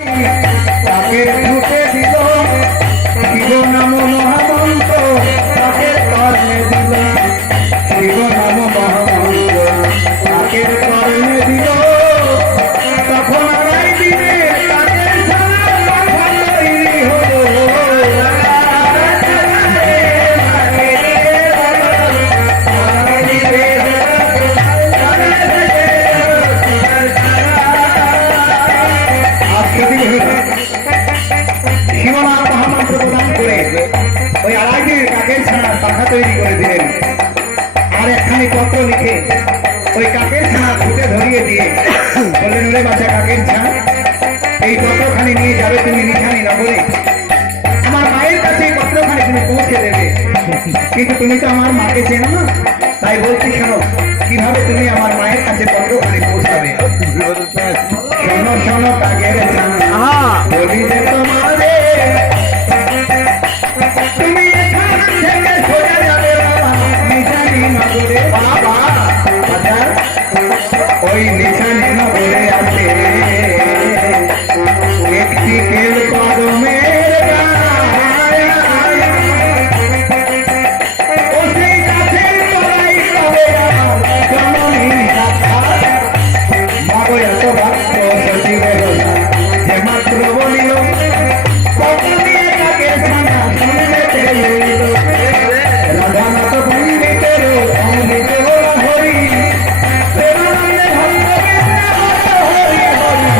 তাকে ঢুকে দিল শিব নাম মহামন্ত্র, তাকে কর্ণে দিল শিব নাম মহামন্ত্র, তাকে কর্ণে দিল। তখন আড়াই দিনে তাকে তৈরি হলো। শিবনাথ মহামন্ত্র প্রদান করে ওই আড়াই দিনের কাকের ছানার পাখা তৈরি করে দিলেন। আর একখানি পত্র লিখে ওই কাকের ছানা খুঁটে ধরিয়ে দিয়ে বললেন, ওরে বাচ্চা কাকের ছানা, এই পত্রখানি নিয়ে যাবে তুমি নিশানি নগরে, আমার মায়ের কাছে এই পত্রখানি তুমি পৌঁছে দেবে। কিন্তু তুমি তো আমার মাকে চেনো না, তাই বলছি শোনো, কিভাবে তুমি আমার মায়ের কাছে পত্রখানি পৌঁছাবে। শোনো শোনো কাকের ছানা, বলি যে তোমারে তুমি এখান থেকে সোজা যাবে নিশানি নগরে। বাবা ওই নিশানি নগরে আছে একটি কেল কদমের গায়, ও সেই গাছের তলায় কবে আমার জননী সাক্ষাৎ। মাগো এত বাক্য সচিবের যে মাত্র বলিল, কত দিয়ে কাকের ছানা শুনবে লইল। রাধানাথ পণ্ডিতের অমৃত হরি, প্রেমানন্দে ভক্ত হরি হরি।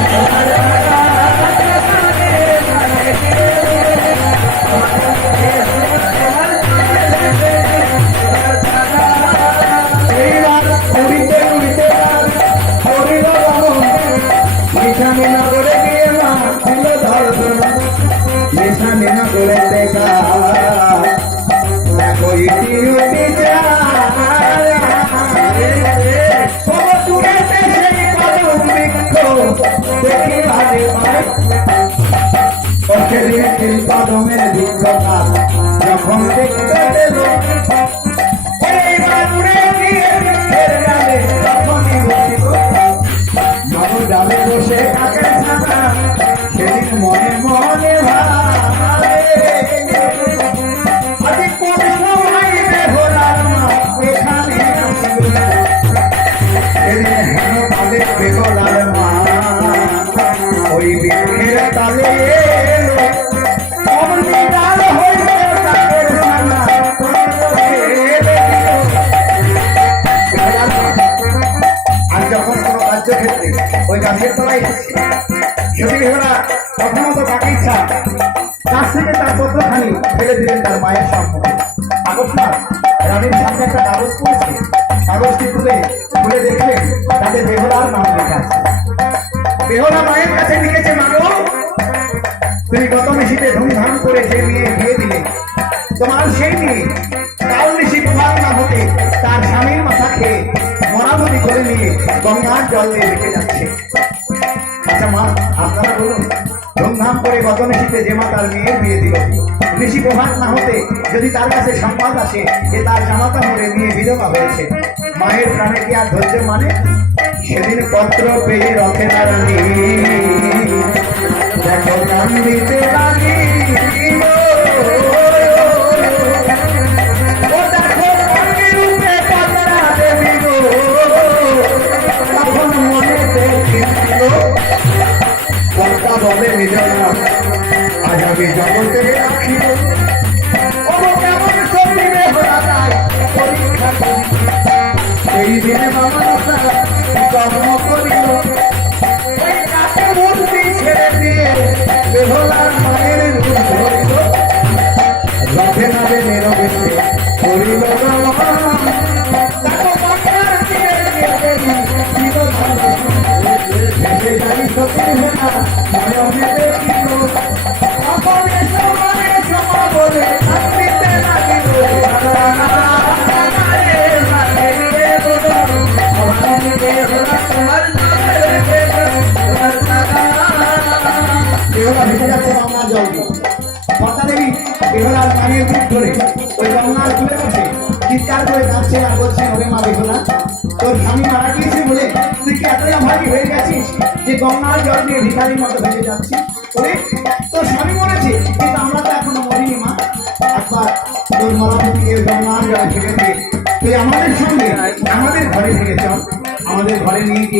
এইবার উড়িতে উড়িতে হরিল রমন, নিশানি নগরে গিয়ে মা ছিল ধর্ষণ। নিশানি নগরে দেখা দেখো ইতি উতি যায়, দূরেতে সেই কদম বৃক্ষ দেখি ভাবে পায়। ও সেদিন সেই কদমের বৃক্ষটা যখন দেখতে পেল, এইবার উড়ে গিয়ে বৃক্ষের ডালে তখনই বসিল। নব ডালে বসে কাকের ছানা সেদিন মনে মনে ভাবে, আজ কোন সময় বেহুলার মা এখানে আসিল। সেদিন হেন কালে বেহুলার মা ওই বৃক্ষের তালে এলো, অমনি ডাল হইল কাকের ছানা আর যখন কোনো কার্যক্ষেত্রে ওই গাছের তলায় এসেছে, যদি বেহুলা তখনও তো কাকে ইচ্ছা কাছ থেকে তার পত্রখানি ফেলে দিলেন তার মায়ের সম্মুখে। আকস্মাৎ রানীর সামনে একটা কাগজ পড়ছে, কাগজটি খুলে দেখলেন তাতে বেহুলার নাম লেখা আছে। বেহুলা মায়ের কাছে লিখেছে, মাগো তুমি গত নিশীতে ধুমধাম করে যে মেয়ে বিয়ে দিলে, তোমার সেই মেয়ে কাল নিশি প্রভাত না হতে তার স্বামীর মাথা খেয়ে মরামতি করে নিয়ে গঙ্গার জল দিয়ে রেখে যাচ্ছে। আচ্ছা মা, আপনারা বলুন, ধুমধাম করে গত নিশীতে যে মা তার মেয়ের বিয়ে দিল, নিশি প্রভাত না হতে যদি তার কাছে সংবাদ আসে যে তার জামাতা মরে মেয়ে বিধবা হয়েছে, মায়ের প্রাণে কি আর ধৈর্য মানে? সেদিন পত্র পেয়ে রথে দাঁড়ানি দেখো কান্দিতে লাগি, ও দেখো কান্দি রূপে পাতরা দেবী গো, তখন মনে দেখছিল কর্তা বলে নিজনা আজ আমি জগতে রাখিব। ও কেমন করিবে হরা যায় পরীক্ষা করি, সেই দিনে বাবা কর্ম করিল। ওই কাকে মূর্তি ছেড়ে দিয়ে বেহুলার মায়ের রূপ ধরিল, রথে নামে নিরবেশে করিল বলে বেহুলা ভেসে যাচ্ছে গঙ্গার জল দিয়ে। কর্তা দেবী বেহুলার পানির মুখ ধরে ওই গঙ্গার জুড়ে বসে চিৎকার করে কাঁদছে আর বলছেন, ওরে মা বেহুলা, তোর স্বামী মারা গিয়েছে বলে তুই কি এতই অভাগী হয়ে গেছিস যে গঙ্গার জল দিয়ে ভিখারির মতো ভেসে যাচ্ছি। ওরে তোর স্বামী মরেছে, কিন্তু আমরা তো এখনো মরিনি মা। একবার তোর মরা থেকে গঙ্গার জল ফেলে দিয়ে তুই আমাদের সঙ্গে আমাদের ঘরে ফিরে চল, আমাদের ঘরে নিয়ে গিয়ে